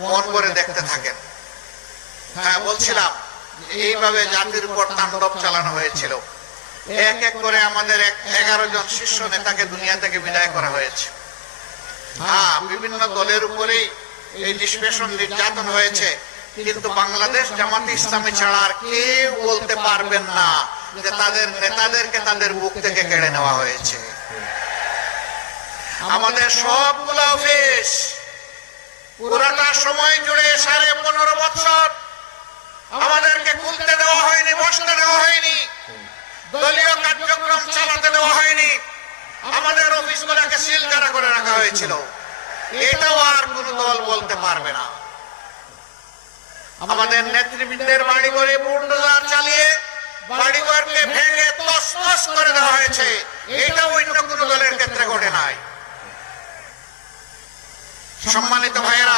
মন করে দেখতে থাকেন। হ্যাঁ, বলছিলাম এইভাবে জাতির উপর তাণ্ডব চালানো হয়েছিল। এক এক করে আমাদের 11 জন শীর্ষ নেতাকে দুনিয়া থেকে বিদায় করা হয়েছে। হ্যাঁ, বিভিন্ন দলের উপরেই এই নিষ্পেষণ নির্যাতন হয়েছে, কিন্তু বাংলাদেশ জামাত ইসলামী ছাড়া আর কেউ বলতে পারবেন না যে তাদের নেতাদেরকে তাদের বুক থেকে কেড়ে নেওয়া হয়েছে। আমাদের সবগুলো অফিস পুরাটা সময় জুড়ে 15.5 বছর আমাদেরকে খুলতে দেওয়া হয়নি, বসতে দেওয়া হয়নি, দলীয় কার্যক্রম চালাতে দেওয়া হয়নি, আমাদের অফিসগুলোকে সিলগালা করে রাখা হয়েছিল। এটাও আর কোন দল বলতে পারবে না। আমাদের নেতৃবৃন্দের বাড়িঘরে বুলডোজার চালিয়ে বাড়িঘরকে ভেঙে তছনছ করে দেওয়া হয়েছে। এটাও অন্য কোন দলের ক্ষেত্রে ঘটে নাই। সম্মানিত ভাইয়েরা,